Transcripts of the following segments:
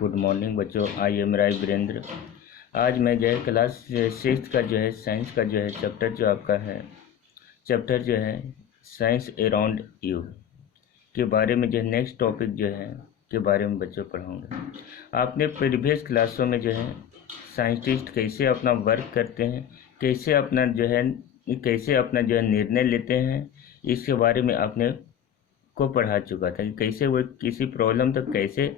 Good morning बच्चों। I am राय वीरेंद्र। आज मैं जो है क्लास 6 का जो है साइंस का जो है चैप्टर जो आपका है चैप्टर जो है साइंस अराउंड यू के बारे में जो है नेक्स्ट टॉपिक जो है के बारे में बच्चों पढ़ाऊँगा। आपने प्रीवियस क्लासों में जो है साइंटिस्ट कैसे अपना वर्क करते हैं, कैसे अपना जो है निर्णय लेते हैं, इसके बारे में आपने को पढ़ा चुका था कि कैसे वो किसी प्रॉब्लम तक कैसे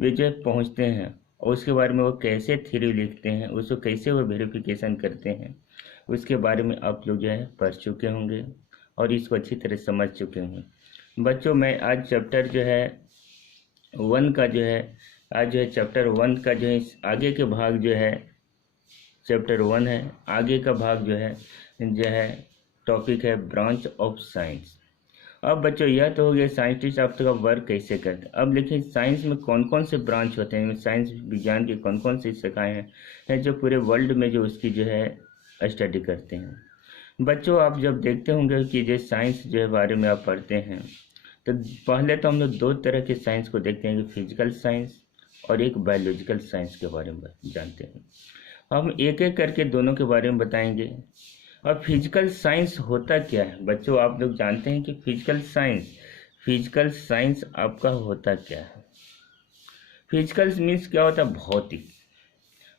वे जो है पहुँचते हैं और उसके बारे में वो कैसे थ्योरी लिखते हैं, उसको कैसे वो वेरिफिकेशन करते हैं, उसके बारे में आप लोग जो है पढ़ चुके होंगे और इसको अच्छी तरह समझ चुके होंगे। बच्चों मैं आज चैप्टर जो है 1 का जो है चैप्टर 1 का जो है आगे के भाग जो है चैप्टर 1 है, आगे का भाग जो है टॉपिक है ब्रांच ऑफ साइंस। अब बच्चों यह तो हो गया साइंटिस्ट आपका वर्क कैसे करते हैं। अब देखिए साइंस में कौन कौन से ब्रांच होते हैं, साइंस विज्ञान की कौन कौन सी शाखाएं हैं जो पूरे वर्ल्ड में जो उसकी जो है स्टडी करते हैं। बच्चों आप जब देखते होंगे कि जो साइंस जो है बारे में आप पढ़ते हैं तो पहले तो हम लोग दो तरह के साइंस को देखते हैं, फिजिकल साइंस और एक बायोलॉजिकल साइंस के बारे में जानते हैं। हम एक एक करके दोनों के बारे में बताएंगे। और फिजिकल साइंस होता क्या है बच्चों, आप लोग जानते हैं कि फिजिकल साइंस आपका होता क्या है। फिजिकल मीन्स क्या होता है,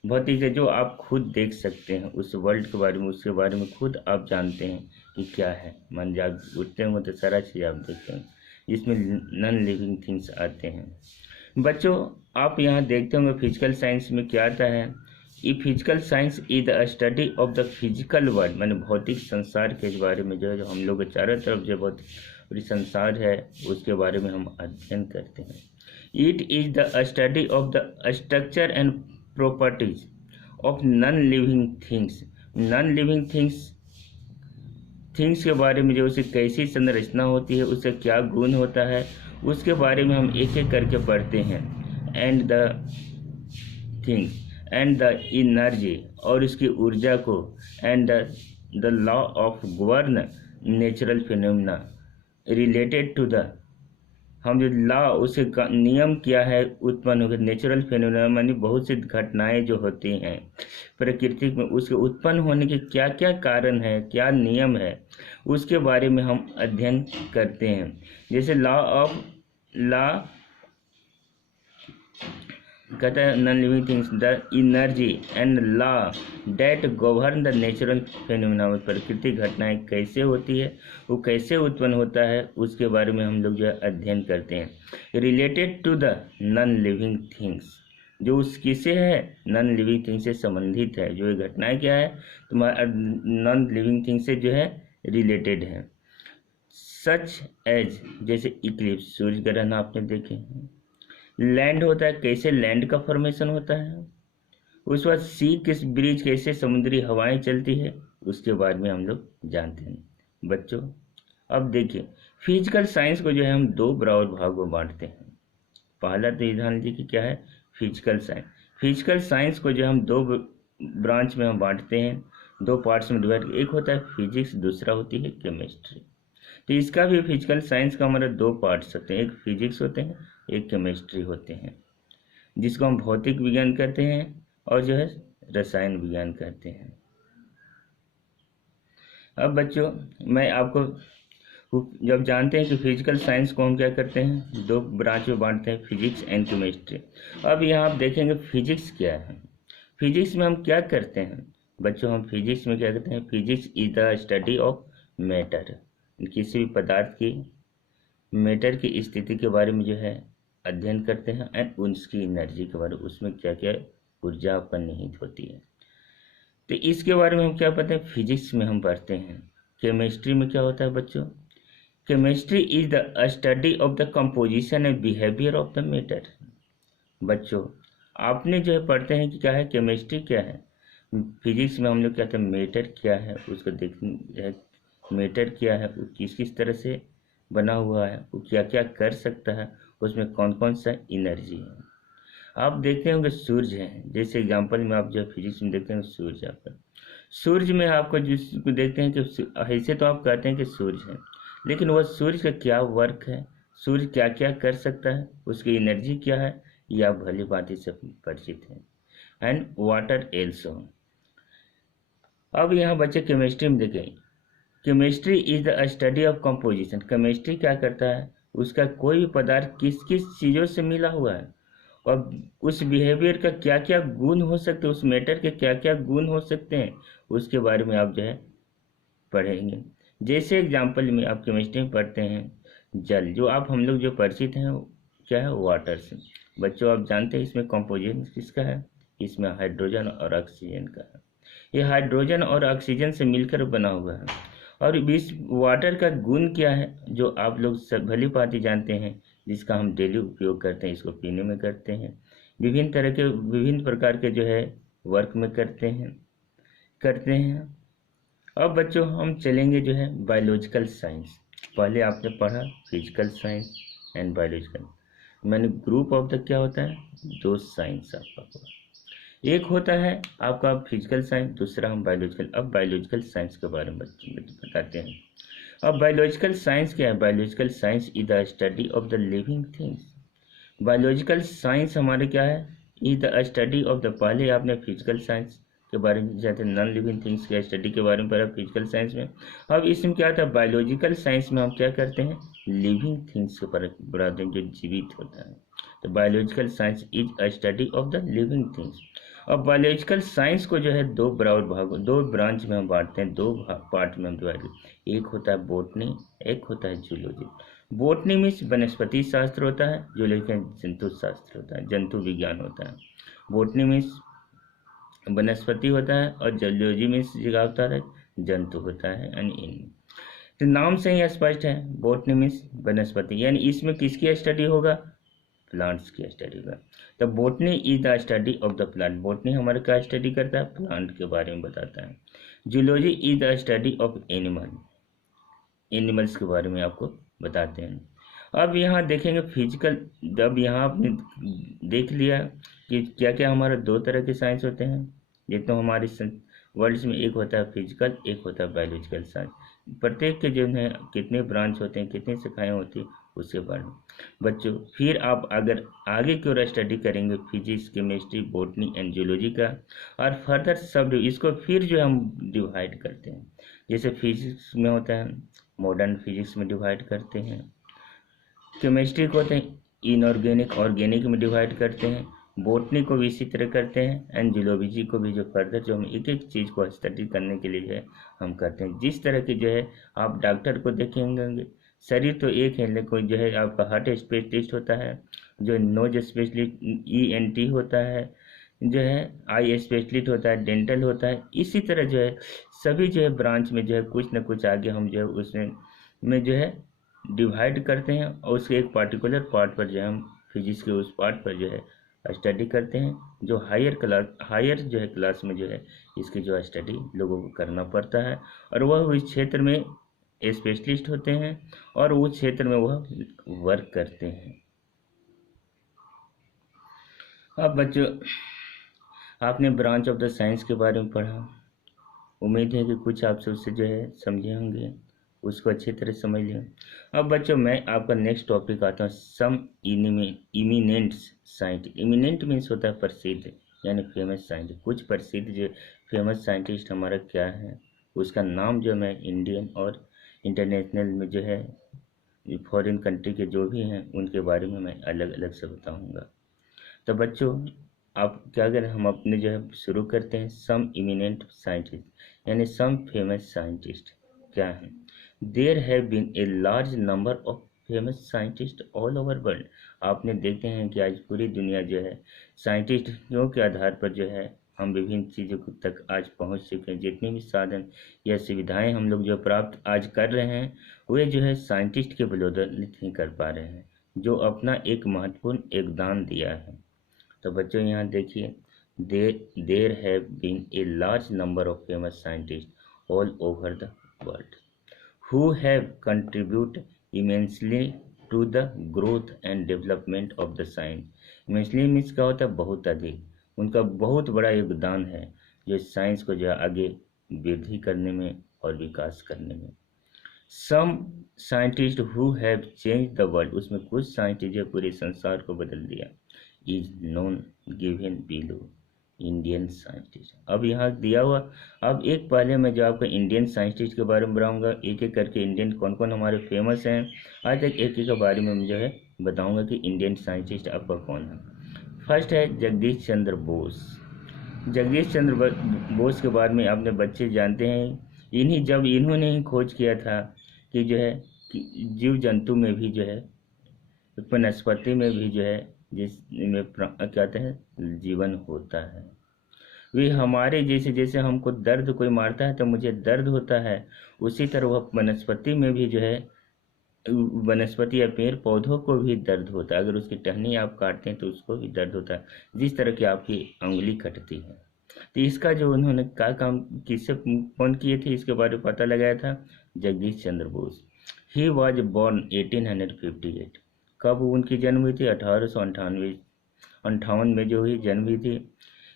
भौतिक है, जो आप खुद देख सकते हैं उस वर्ल्ड के बारे में, उसके बारे में खुद आप जानते हैं कि क्या है। मान लीजिए आप उठते होंगे तो सारा चीज़ आप देखते हैं, इसमें नॉन लिविंग थिंग्स आते हैं। बच्चों आप यहाँ देखते होंगे फिजिकल साइंस में क्या आता है। ये physical science is the study of the physical world, माने भौतिक संसार के बारे में जो है, जो हम लोग के चारों तरफ जो बहुत बड़ी संसार है उसके बारे में हम अध्ययन करते हैं। It is the study of the structure and properties of non living things के बारे में, जो उसे कैसी संरचना होती है, उससे क्या गुण होता है, उसके बारे में हम एक एक करके पढ़ते हैं। एंड द एनर्जी, और उसकी ऊर्जा को, and the law of govern natural phenomena related to the, हम जो लॉ उसे नियम क्या है उत्पन्न हो गए, नेचुरल फिनोमेना मानी बहुत सी घटनाएं जो होती हैं प्रकृति में, उसके उत्पन्न होने के क्या क्या कारण है, क्या नियम है, उसके बारे में हम अध्ययन करते हैं। जैसे लॉ कहता है non living things, the energy and law that govern the natural phenomena, प्राकृतिक घटनाएं कैसे होती है, वो कैसे उत्पन्न होता है, उसके बारे में हम लोग जो है अध्ययन करते हैं। Related to the non living things, जो उस किसे है, नॉन लिविंग थिंग से संबंधित है, जो ये घटनाएं क्या है तुम्हारा नॉन लिविंग थिंग से जो है रिलेटेड है। सच एज, जैसे इक्लिप्स, सूर्य ग्रहण आपने देखे हैं। लैंड होता है, कैसे लैंड का फॉर्मेशन होता है। उस बाद सी किस ब्रिज, कैसे समुद्री हवाएं चलती है, उसके बारे में हम लोग जानते हैं। बच्चों अब देखिए फिजिकल साइंस को जो है हम दो बराबर भागों में बांटते हैं। पहला तो ध्यान दीजिए कि क्या है फिजिकल साइंस को जो हम दो ब्रांच में हम बांटते हैं, दो पार्ट्स में डिवाइड। एक होता है फिजिक्स, दूसरा होती है केमिस्ट्री। तो इसका भी फिजिकल साइंस का हमारा दो पार्ट्स होते हैं, एक फिजिक्स होते हैं, एक केमिस्ट्री होते हैं, जिसको हम भौतिक विज्ञान कहते हैं और जो है रसायन विज्ञान कहते हैं। अब बच्चों मैं आपको जब जानते हैं कि फिजिकल साइंस को हम क्या करते हैं, दो ब्रांच में बांटते हैं, फिजिक्स एंड केमिस्ट्री। अब यहाँ आप देखेंगे फिजिक्स क्या है। फिजिक्स में हम क्या करते हैं बच्चों, हम फिजिक्स में क्या करते हैं, physics is the study of matter, किसी भी पदार्थ की मैटर की स्थिति के बारे में जो है अध्ययन करते हैं, एंड उसकी एनर्जी के बारे में, उसमें क्या क्या ऊर्जा आपका निहित होती है। तो इसके बारे में हम क्या पढ़ते हैं, फिजिक्स में हम पढ़ते हैं। केमिस्ट्री में क्या होता है बच्चों, chemistry is the study of the composition and behaviour of the matter. बच्चों आपने जो है पढ़ते हैं कि क्या है केमिस्ट्री क्या है। फिजिक्स में हम लोग कहते हैं मैटर क्या है, उसको देखते हैं मैटर क्या है, वो किस किस तरह से बना हुआ है, वो क्या क्या कर सकता है, उसमें कौन कौन सा एनर्जी है। आप देखते होंगे सूर्य है, जैसे एग्जांपल में आप जो फिजिक्स में देखते हैं सूर्य, सूर्य में आपको जिसको देखते हैं कि ऐसे तो आप कहते हैं कि सूर्य है, लेकिन वह सूर्य का क्या वर्क है, सूर्य क्या क्या कर सकता है, उसकी एनर्जी क्या है, ये आप भली भांति से परिचित हैं। And water also. अब यहाँ बच्चे केमिस्ट्री में देखें, chemistry is the study of composition. Chemistry क्या करता है, उसका कोई भी पदार्थ किस किस चीज़ों से मिला हुआ है और उस बिहेवियर का क्या क्या गुण हो सकते हैं, उस मैटर के क्या क्या गुण हो सकते हैं, उसके बारे में आप जो है पढ़ेंगे। जैसे एग्जाम्पल में आप केमिस्ट्री में पढ़ते हैं जल, जो आप हम लोग जो परिचित हैं क्या है, वाटर से। बच्चों आप जानते हैं इसमें कंपोजिशन किसका है, इसमें हाइड्रोजन और ऑक्सीजन का है। ये हाइड्रोजन और ऑक्सीजन से मिलकर बना हुआ है। और इस वाटर का गुण क्या है, जो आप लोग सब भली भांति जानते हैं, जिसका हम डेली उपयोग करते हैं, इसको पीने में करते हैं, विभिन्न प्रकार के जो है वर्क में करते हैं। अब बच्चों हम चलेंगे जो है बायोलॉजिकल साइंस। पहले आपने पढ़ा फिजिकल साइंस एंड बायोलॉजिकल, मैंने ग्रुप ऑफ द क्या होता है, दो साइंस आपका हुआ। एक होता है आपका फिजिकल साइंस, दूसरा हम बायोलॉजिकल। अब बायोलॉजिकल साइंस के बारे में बताते हैं। अब बायोलॉजिकल साइंस क्या है, biological science is the study of the living things. Biological science हमारे क्या है, is the study of the, पहले आपने फिजिकल साइंस के बारे में जाते नॉन लिविंग थिंग्स के स्टडी के बारे में पढ़ा फिजिकल साइंस में। अब इसमें क्या था, बायोलॉजिकल साइंस में हम क्या करते हैं, लिविंग थिंग्स के बारे में पढ़ाते हैं, जो जीवित होता है। तो biological science is a study of the living things. अब बायोलॉजिकल साइंस को जो है दो ब्रांच में हम बांटते हैं, दो पार्ट में हम डिवाइड। एक होता है बोटनी, एक होता है जूलॉजी। बोटनी में वनस्पति शास्त्र होता है, जूलॉजी में जंतु शास्त्र होता है, जंतु विज्ञान होता है। बोटनी में वनस्पति होता है और जूलॉजी में जगह होता है जंतु होता है। यानी तो नाम से ही स्पष्ट है, बोटनी मीन्स वनस्पति, यानी इसमें किसकी स्टडी होगा, प्लांट्स की स्टडी होगा। तो botany is the study of the plant, botany हमारे क्या स्टडी करता है, प्लांट के बारे में बताता है। Zoology is the study of animals के बारे में आपको बताते हैं। अब यहाँ देखेंगे फिजिकल, अब यहाँ आपने देख लिया कि क्या क्या हमारे दो तरह के साइंस होते हैं, जितना हमारे वर्ल्ड में, एक होता है फिजिकल, एक होता है बायोलॉजिकल साइंस। प्रत्येक के जो है कितने ब्रांच होते हैं, कितनी शाखाएं होती हैं, उसके बारे में बच्चों। फिर आप अगर आगे की ओर स्टडी करेंगे physics, chemistry, botany and zoology का, और फर्दर सब इसको फिर जो हम डिवाइड करते हैं। जैसे फिजिक्स में होता है, मॉडर्न फिजिक्स में डिवाइड करते हैं। केमिस्ट्री को होते हैं इनऑर्गेनिक, ऑर्गेनिक में डिवाइड करते हैं। बॉटनी को भी इसी तरह करते हैं, एंड जूलॉजी को भी जो फर्दर जो हम एक एक चीज़ को स्टडी करने के लिए है हम करते हैं। जिस तरह की जो है आप डॉक्टर को देखेंगे, शरीर तो एक है, लेकिन जो है आपका हार्ट स्पेशलिस्ट होता है, जो नोज स्पेशलिस्ट ENT होता है, जो है आई स्पेशलिस्ट होता है, डेंटल होता है। इसी तरह जो है सभी जो है ब्रांच में जो है कुछ न कुछ आगे हम जो है उसमें जो है डिवाइड करते हैं, और उसके एक पार्टिकुलर पार्ट पर जो है हम फिजिक्स के उस पार्ट पर जो है स्टडी करते हैं, जो हायर जो है क्लास में जो है इसकी जो स्टडी लोगों को करना पड़ता है, और वह उस क्षेत्र में स्पेशलिस्ट होते हैं और उस क्षेत्र में वह वर्क करते हैं। अब बच्चों आपने ब्रांच ऑफ द साइंस के बारे में पढ़ा, उम्मीद है कि कुछ आपसे उससे जो है समझे होंगे, उसको अच्छी तरह समझ लें। अब बच्चों मैं आपका नेक्स्ट टॉपिक आता हूँ, सम इमिनेंट साइंटिस्ट। इमिनेंट मीन्स होता है प्रसिद्ध, यानी फेमस साइंटिस्ट। कुछ प्रसिद्ध जो फेमस साइंटिस्ट हमारा क्या है, उसका नाम जो मैं इंडियन और इंटरनेशनल में जो है फॉरेन कंट्री के जो भी हैं उनके बारे में मैं अलग अलग से बताऊँगा। तो बच्चों आप क्या अगर हम अपने जो है शुरू करते हैं, सम इमिनेंट साइंटिस्ट, यानी सम फेमस साइंटिस्ट क्या है। There have been a large number of famous scientist all over world. आपने देखते हैं कि आज पूरी दुनिया जो है साइंटिस्टों के आधार पर जो है हम विभिन्न चीज़ों तक आज पहुंच चुके हैं। जितने भी साधन या सुविधाएं हम लोग जो प्राप्त आज कर रहे हैं, वे जो है साइंटिस्ट के बदौलत ही कर पा रहे हैं, जो अपना एक महत्वपूर्ण योगदान दिया है। तो बच्चों यहाँ देखिए, there have been a large number of famous scientist all over the world who have contribute immensely to the growth and development of the science. Immensely means क्या होता है, बहुत अधिक, उनका बहुत बड़ा योगदान है जो साइंस को जो आगे वृद्धि करने में और विकास करने में। Some scientist who have change the world, उसमें कुछ साइंटिस्ट जो पूरे संसार को बदल दिया। Is known given below Indian scientist. अब यहाँ दिया हुआ, अब एक पहले मैं जो आपको इंडियन साइंटिस्ट के बारे में बताऊंगा, एक एक करके इंडियन कौन कौन हमारे फेमस हैं, आज तक एक एक के बारे में जो है बताऊंगा कि इंडियन साइंटिस्ट आपका कौन है। फर्स्ट है जगदीश चंद्र बोस। जगदीश चंद्र बोस के बारे में आपने बच्चे जानते हैं, इन्होंने ही खोज किया था कि जो है कि जीव जंतु में भी जो है, वनस्पति में भी जो है जिसमें कहते हैं जीवन होता है। वे हमारे जैसे, जैसे हमको दर्द कोई मारता है तो मुझे दर्द होता है, उसी तरह वह वनस्पति में भी जो है, वनस्पति या पेड़ पौधों को भी दर्द होता है। अगर उसकी टहनी आप काटते हैं तो उसको भी दर्द होता है, जिस तरह की आपकी उंगली कटती है। तो इसका जो उन्होंने क्या काम किससे कौन किए थे इसके बारे में पता लगाया था, Jagdish Chandra Bose. He was born 1858। कब उनकी जन्म हुई थी, 1858 में जो हुई जन्म हुई थी।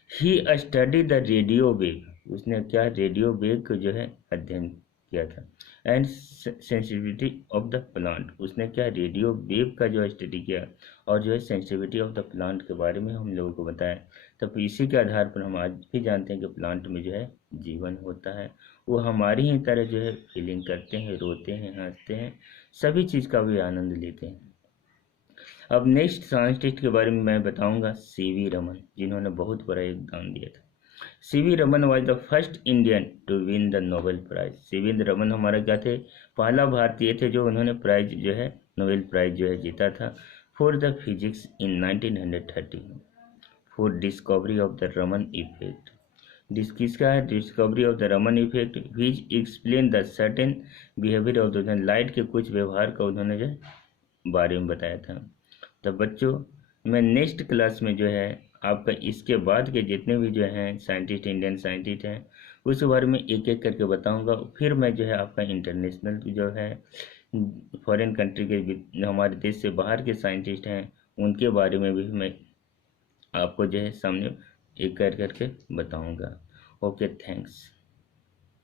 ही स्टडी द रेडियो वेव, उसने क्या रेडियो वेव को जो है अध्ययन किया था। And sensitivity of the plant, उसने क्या रेडियो वेव का जो स्टडी किया और जो है सेंसिटिविटी ऑफ द प्लांट के बारे में हम लोगों को बताया। तब इसी के आधार पर हम आज भी जानते हैं कि प्लांट में जो है जीवन होता है, वो हमारी ही तरह जो है फीलिंग करते हैं, रोते हैं, हंसते हैं, सभी चीज़ का भी आनंद लेते हैं। अब नेक्स्ट साइंटिस्ट के बारे में मैं बताऊंगा सीवी रमन, जिन्होंने बहुत बड़ा योगदान दिया था। C V Raman was the first Indian to win the Nobel prize. C V Raman हमारा क्या थे, पहला भारतीय थे जो उन्होंने प्राइज जो है नोबेल प्राइज जो है जीता था for the physics in 1930 for discovery of the Raman effect. किसका है, discovery of the Raman effect which explain the certain behaviour of the light के कुछ व्यवहार का उन्होंने जो बारे में बताया था। तो बच्चों मैं नेक्स्ट क्लास में जो है आपका इसके बाद के जितने भी जो हैं साइंटिस्ट, इंडियन साइंटिस्ट हैं, उस बारे में एक एक करके बताऊंगा। फिर मैं जो है आपका इंटरनेशनल जो है फॉरेन कंट्री के, हमारे देश से बाहर के साइंटिस्ट हैं, उनके बारे में भी मैं आपको जो है सामने एक कर करके बताऊंगा। Okay, thanks.